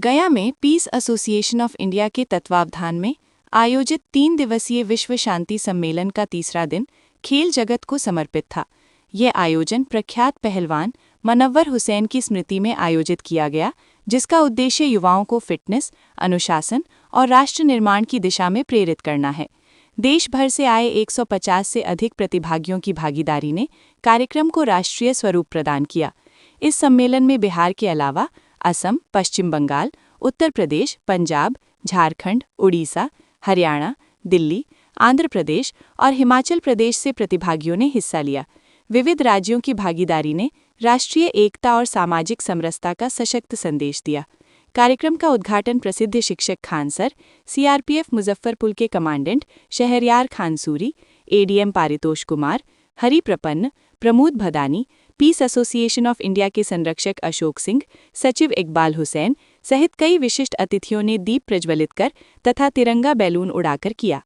गया में piece Association of India के तत्वावधान में आयोजित 3 दिवसीय विश्व शांति सम्मेलन का तीसरा दिन खेल जगत को समर्पित था। यह आयोजन प्रख्यात पहलवान मनव्वर हुसैन की स्मृति में आयोजित किया गया, जिसका उद्देश्य युवाओं को फिटनेस, अनुशासन और राष्ट्र निर्माण की दिशा में प्रेरित करना है। देश भर से आए 150 से अधिक प्रतिभागियों की भागीदारी ने कार्यक्रम को राष्ट्रीय स्वरूप प्रदान किया। इस सम्मेलन में बिहार के अलावा असम, पश्चिम बंगाल, उत्तर प्रदेश, पंजाब, झारखंड, उड़ीसा, हरियाणा, दिल्ली, आंध्र प्रदेश और हिमाचल प्रदेश से प्रतिभागियों ने हिस्सा लिया। विविध राज्यों की भागीदारी ने राष्ट्रीय एकता और सामाजिक समरसता का सशक्त संदेश दिया। कार्यक्रम का उद्घाटन प्रसिद्ध शिक्षक खान सर, सीआरपीएफ मुजफ्फरपुर के commandant Shahryar Khan Suri, ADM Paritosh Kumar, Hari Prapanna, Pramod Bhadani, Peace Association of India के संरक्षक अशोक सिंह, सचिव इकबाल हुसैन सहित कई विशिष्ट अतिथियों ने दीप प्रज्वलित कर तथा तिरंगा बैलून उड़ाकर किया।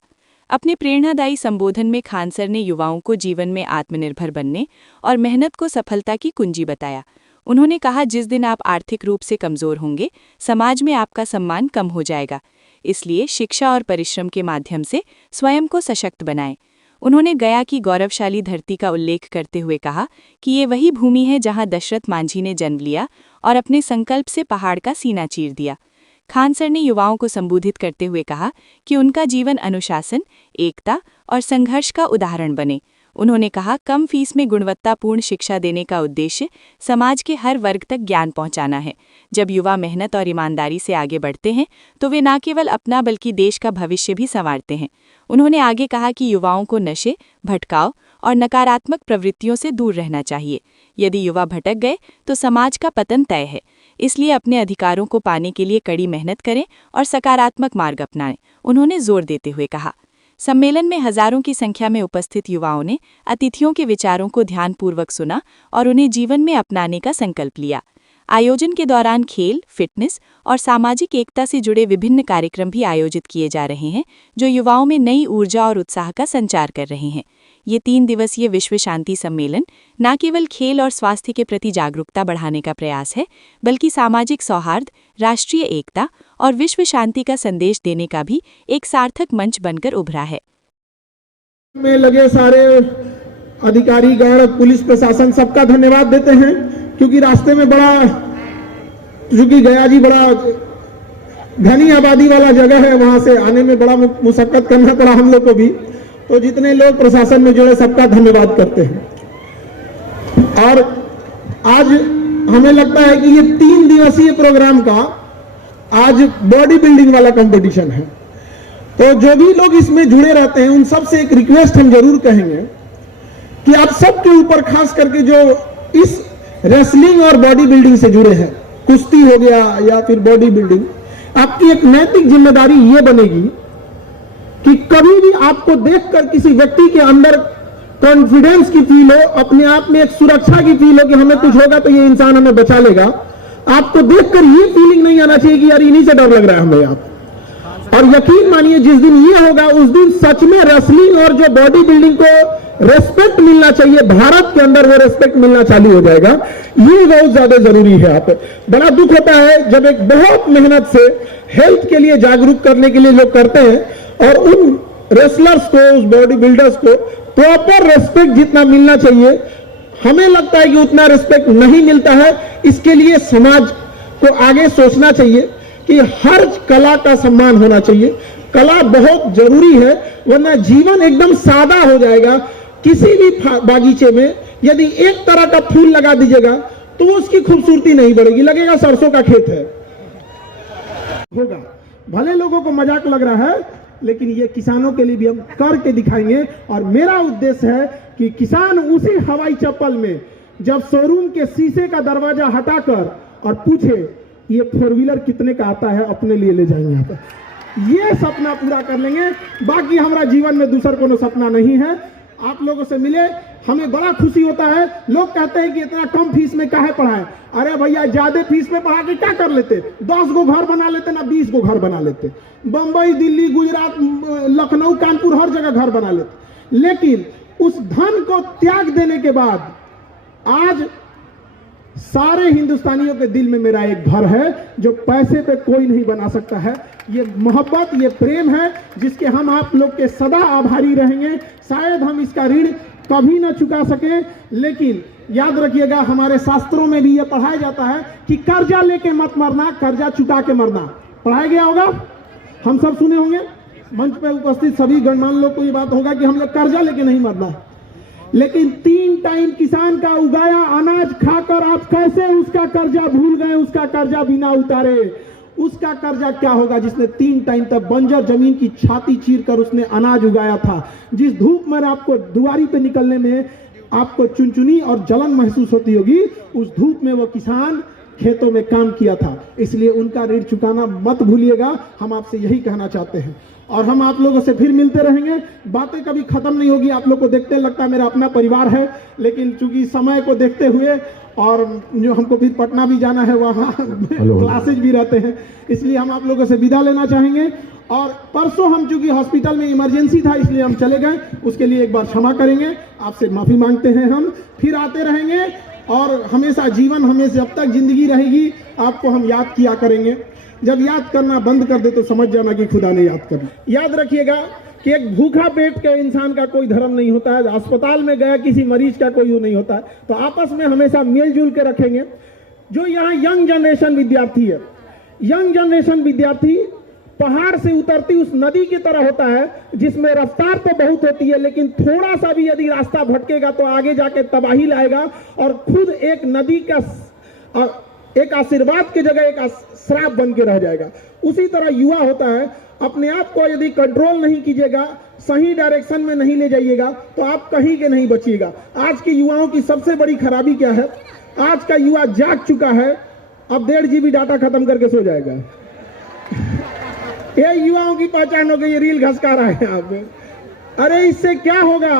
अपने प्रेरणादायी संबोधन में खान सर ने युवाओं को जीवन में आत्मनिर्भर बनने और मेहनत को सफलता की कुंजी बताया। उन्होंने कहा, जिस दिन आप आर्थिक रूप से कमजोर होंगे, समाज में आपका सम्मान कम हो जाएगा। इसलिए शिक्षा और परिश्रम के माध्यम से स्वयं को सशक्त बनाएं। उन्होंने गया की गौरवशाली धरती का उल्लेख करते हुए कहा कि ये वही भूमि है जहां दशरथ मांझी ने जन्म लिया और अपने संकल्प से पहाड़ का सीना चीर दिया। खान सर ने युवाओं को संबोधित करते हुए कहा कि उनका जीवन अनुशासन, एकता और संघर्ष का उदाहरण बने। उन्होंने कहा, कम फीस में गुणवत्तापूर्ण शिक्षा देने का उद्देश्य समाज के हर वर्ग तक ज्ञान पहुंचाना है। जब युवा मेहनत और ईमानदारी से आगे बढ़ते हैं तो वे न केवल अपना बल्कि देश का भविष्य भी संवारते हैं। उन्होंने आगे कहा कि युवाओं को नशे, भटकाव और नकारात्मक प्रवृत्तियों से दूर रहना चाहिए। यदि युवा भटक गए तो समाज का पतन तय है। इसलिए अपने अधिकारों को पाने के लिए कड़ी मेहनत करें और सकारात्मक मार्ग अपनाएं, उन्होंने जोर देते हुए कहा। सम्मेलन में हजारों की संख्या में उपस्थित युवाओं ने अतिथियों के विचारों को ध्यानपूर्वक सुना और उन्हें जीवन में अपनाने का संकल्प लिया। आयोजन के दौरान खेल, फिटनेस और सामाजिक एकता से जुड़े विभिन्न कार्यक्रम भी आयोजित किए जा रहे हैं, जो युवाओं में नई ऊर्जा और उत्साह का संचार कर रहे हैं। ये 3 दिवसीय विश्व शांति सम्मेलन न केवल खेल और स्वास्थ्य के प्रति जागरूकता बढ़ाने का प्रयास है, बल्कि सामाजिक सौहार्द, राष्ट्रीय एकता और विश्व शांति का संदेश देने का भी एक सार्थक मंच बनकर उभरा है। में लगे सारे अधिकारी गण, पुलिस प्रशासन सबका धन्यवाद देते हैं, क्योंकि रास्ते में चूंकि गया जी बड़ा घनी आबादी वाला जगह है, वहां से आने में बड़ा मुशक्कत करना पड़ा हम लोग को भी। तो जितने लोग प्रशासन में जुड़े सबका धन्यवाद करते हैं। और आज हमें लगता है कि ये 3 दिवसीय प्रोग्राम का आज बॉडी बिल्डिंग वाला कंपटीशन है। तो जो भी लोग इसमें जुड़े रहते हैं उन सब से एक रिक्वेस्ट हम जरूर कहेंगे कि आप सबके ऊपर, खास करके जो इस रेसलिंग और बॉडी बिल्डिंग से जुड़े हैं, कुश्ती हो गया या फिर बॉडी बिल्डिंग, आपकी एक नैतिक जिम्मेदारी ये बनेगी कि कभी भी आपको देखकर किसी व्यक्ति के अंदर कॉन्फिडेंस की फील हो, अपने आप में एक सुरक्षा की फील हो कि हमें कुछ होगा तो ये इंसान हमें बचा लेगा। आपको देखकर ये फीलिंग नहीं आना चाहिए कि यार इन्हीं से डर लग रहा है हमें। आप और यकीन मानिए, जिस दिन ये होगा उस दिन सच में रेसलिंग और जो बॉडी बिल्डिंग को रेस्पेक्ट मिलना चाहिए, भारत के अंदर वो रेस्पेक्ट मिलना चालू हो जाएगा। ये बहुत ज्यादा जरूरी है। आप बड़ा दुख होता है जब एक बहुत मेहनत से हेल्थ के लिए जागरूक करने के लिए लोग करते हैं और उन रेसलर्स को, उस बॉडी बिल्डर्स को प्रॉपर रेस्पेक्ट जितना मिलना चाहिए, हमें लगता है कि उतना रेस्पेक्ट नहीं मिलता है। इसके लिए समाज को आगे सोचना चाहिए कि हर कला का सम्मान होना चाहिए। कला बहुत जरूरी है, वरना जीवन एकदम सादा हो जाएगा। किसी भी बागीचे में यदि एक तरह का फूल लगा दीजिएगा तो उसकी खूबसूरती नहीं बढ़ेगी, लगेगा सरसों का खेत है होगा। भले लोगों को मजाक लग रहा है, लेकिन ये किसानों के लिए भी हम करके दिखाएंगे। और मेरा उद्देश्य है कि किसान उसी हवाई चप्पल में जब शोरूम के शीशे का दरवाजा हटाकर और पूछे ये 4 व्हीलर कितने का आता है, अपने लिए ले जाएंगे। यहाँ पर ये सपना पूरा कर लेंगे। बाकी हमारा जीवन में दूसरा कोनो सपना नहीं है। आप लोगों से मिले हमें बड़ा खुशी होता है। लोग कहते हैं कि इतना कम फीस में काहे पढ़ाए। अरे भैया, ज्यादा फीस में पढ़ा के क्या कर लेते? 10 गो घर बना लेते ना 20 गो घर बना लेते। बंबई, दिल्ली, गुजरात, लखनऊ, कानपुर, हर जगह घर बना लेते। लेकिन उस धन को त्याग देने के बाद आज सारे हिंदुस्तानियों के दिल में मेरा एक घर है जो पैसे पे कोई नहीं बना सकता है। ये मोहब्बत, ये प्रेम है जिसके हम आप लोग के सदा आभारी रहेंगे। शायद हम इसका ऋण कभी ना चुका सके, लेकिन याद रखिएगा हमारे शास्त्रों में भी यह पढ़ाया जाता है कि कर्जा लेके मत मरना, कर्जा चुका के मरना। पढ़ाया गया होगा, हम सब सुने होंगे। मंच पे उपस्थित सभी गणमान्य लोग को ये बात होगा कि हम लोग कर्जा लेके नहीं मरना है। लेकिन 3 टाइम किसान का उगाया अनाज खाकर आप कैसे उसका कर्जा भूल गए, उसका कर्जा बिना उतारे। उसका कर्जा क्या होगा जिसने 3 टाइम तक बंजर जमीन की छाती चीरकर उसने अनाज उगाया था। जिस धूप में आपको दुआरी पे निकलने में आपको चुनचुनी और जलन महसूस होती होगी, उस धूप में वो किसान खेतों में काम किया था। इसलिए उनका ऋण चुकाना मत भूलिएगा। हम आपसे यही कहना चाहते हैं और हम आप लोगों से फिर मिलते रहेंगे। बातें कभी खत्म नहीं होगी। आप लोग को देखते लगता है मेरा अपना परिवार है, लेकिन चूंकि समय को देखते हुए और जो हमको फिर पटना भी जाना है, वहाँ क्लासेज भी रहते हैं, इसलिए हम आप लोगों से विदा लेना चाहेंगे। और परसों हम चूंकि हॉस्पिटल में इमरजेंसी था इसलिए हम चले गए, उसके लिए एक बार क्षमा करेंगे, आपसे माफी मांगते हैं। हम फिर आते रहेंगे और हमेशा जीवन, हमें जब तक जिंदगी रहेगी आपको हम याद किया करेंगे। जब याद करना बंद कर दे तो समझ जाना कि खुदा ने याद करना। याद रखिएगा कि एक भूखा पेट के इंसान का कोई धर्म नहीं होता है, अस्पताल में गया किसी मरीज का कोई नहीं होता है। तो आपस में हमेशा मिलजुल के रखेंगे। जो यहाँ यंग जनरेशन विद्यार्थी है, यंग जनरेशन विद्यार्थी पहाड़ से उतरती उस नदी की तरह होता है जिसमें रफ्तार तो बहुत होती है, लेकिन थोड़ा सा भी यदि रास्ता भटकेगा तो आगे जाके तबाही लाएगा और खुद एक नदी का एक आशीर्वाद की जगह एक श्राप बन के रह जाएगा। उसी तरह युवा होता है, अपने आप को यदि कंट्रोल नहीं कीजिएगा, सही डायरेक्शन में नहीं ले जाइएगा तो आप कहीं के नहीं बचिएगा। आज के युवाओं की सबसे बड़ी खराबी क्या है? आज का युवा जाग चुका है, अब 1.5 GB डाटा खत्म करके सो जाएगा। ये युवाओं की पहचान हो गई, ये रील घसका रहा है यहाँ पे। अरे इससे क्या होगा?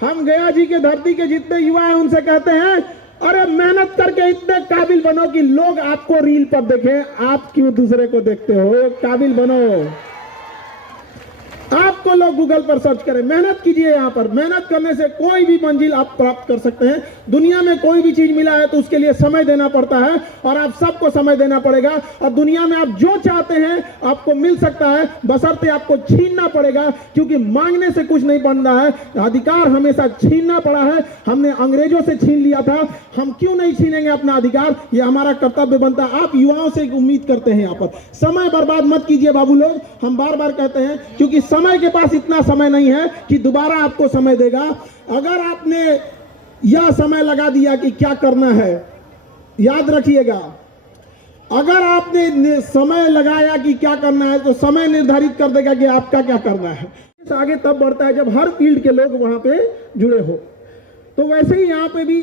हम गया जी के धरती के जितने युवा हैं उनसे कहते हैं, अरे मेहनत करके इतने काबिल बनो कि लोग आपको रील पर देखें। आप क्यों दूसरे को देखते हो? काबिल बनो, आपको लोग गूगल पर सर्च करें। मेहनत कीजिए। यहाँ पर मेहनत करने से कोई भी मंजिल आप प्राप्त कर सकते हैं। दुनिया में कोई भी चीज मिला है तो उसके लिए समय देना पड़ता है और आप सबको समय देना पड़ेगा। और दुनिया में आप जो चाहते हैं आपको मिल सकता है, बशर्ते आपको छीनना पड़ेगा, क्योंकि मांगने से कुछ नहीं बन रहा है। अधिकार हमेशा छीनना पड़ा है। हमने अंग्रेजों से छीन लिया था, हम क्यों नहीं छीनेंगे अपना अधिकार? ये हमारा कर्तव्य बनता है। आप युवाओं से उम्मीद करते हैं यहाँ पर समय बर्बाद मत कीजिए बाबू लोग। हम बार बार कहते हैं, क्योंकि समय के पास इतना समय नहीं है कि दोबारा आपको समय देगा। अगर आपने यह समय लगा दिया कि क्या करना है, याद रखिएगा, अगर आपने समय लगाया कि क्या करना है तो समय निर्धारित कर देगा कि आपका क्या करना है। आगे तब बढ़ता है जब हर फील्ड के लोग वहां पे जुड़े हो। तो वैसे ही यहाँ पे भी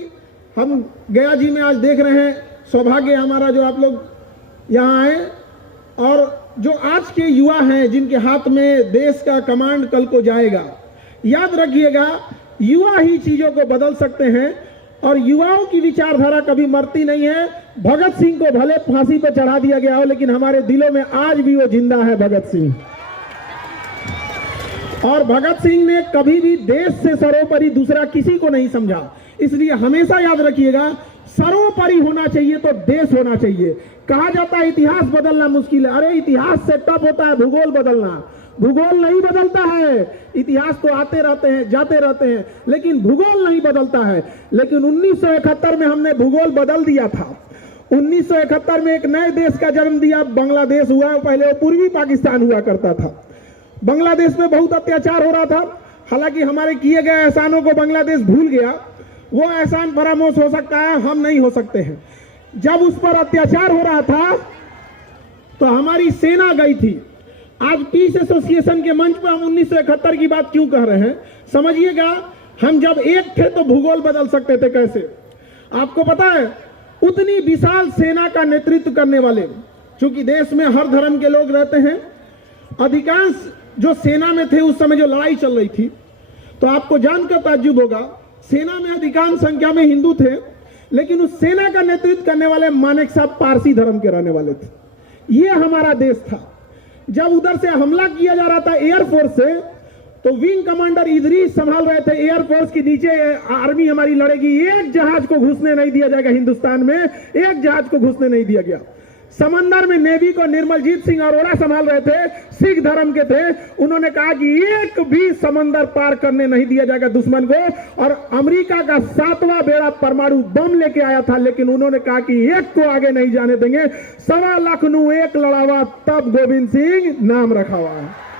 हम गया जी में आज देख रहे हैं, सौभाग्य हमारा जो आप लोग यहाँ आए और जो आज के युवा हैं जिनके हाथ में देश का कमांड कल को जाएगा। याद रखिएगा, युवा ही चीजों को बदल सकते हैं और युवाओं की विचारधारा कभी मरती नहीं है। भगत सिंह को भले फांसी पर चढ़ा दिया गया हो, लेकिन हमारे दिलों में आज भी वो जिंदा है, भगत सिंह। और भगत सिंह ने कभी भी देश से सर्वोपरि दूसरा किसी को नहीं समझा। इसलिए हमेशा याद रखिएगा, सर्वोपरि होना चाहिए तो देश होना चाहिए। कहा जाता है इतिहास बदलना मुश्किल है। अरे इतिहास से टफ होता है भूगोल बदलना। भूगोल नहीं बदलता है, इतिहास तो आते रहते हैं जाते रहते हैं, लेकिन भूगोल नहीं बदलता है। लेकिन 1971 में हमने भूगोल बदल दिया था। 1971 में एक नए देश का जन्म दिया, बांग्लादेश हुआ। पहले वो पूर्वी पाकिस्तान हुआ करता था। बांग्लादेश में बहुत अत्याचार हो रहा था। हालांकि हमारे किए गए एहसानों को बांग्लादेश भूल गया। वो एहसान फरामोश हो सकता है, हम नहीं हो सकते हैं। जब उस पर अत्याचार हो रहा था तो हमारी सेना गई थी। आज पीस एसोसिएशन के मंच पर हम 1971 की बात क्यों कह रहे हैं, समझिएगा। हम जब एक थे तो भूगोल बदल सकते थे। कैसे? आपको पता है, उतनी विशाल सेना का नेतृत्व करने वाले, चूंकि देश में हर धर्म के लोग रहते हैं, अधिकांश जो सेना में थे उस समय जो लड़ाई चल रही थी, तो आपको जानकर ताज्जुब होगा, सेना में अधिकांश संख्या में हिंदू थे, लेकिन उस सेना का नेतृत्व करने वाले मानेक साहब पारसी धर्म के रहने वाले थे। ये हमारा देश था। जब उधर से हमला किया जा रहा था एयरफोर्स से, तो विंग कमांडर इदरीस संभाल रहे थे एयरफोर्स के नीचे आर्मी हमारी लड़ेगी, एक जहाज को घुसने नहीं दिया जाएगा हिंदुस्तान में, एक जहाज को घुसने नहीं दिया गया। समंदर में नेवी को निर्मलजीत सिंह अरोड़ा संभाल रहे थे, सिख धर्म के थे, उन्होंने कहा कि एक भी समंदर पार करने नहीं दिया जाएगा दुश्मन को। और अमेरिका का 7वां बेड़ा परमाणु बम लेके आया था, लेकिन उन्होंने कहा कि एक को आगे नहीं जाने देंगे। 1.25 लाख एक लड़ावा, तब गोविंद सिंह नाम रखा हुआ है।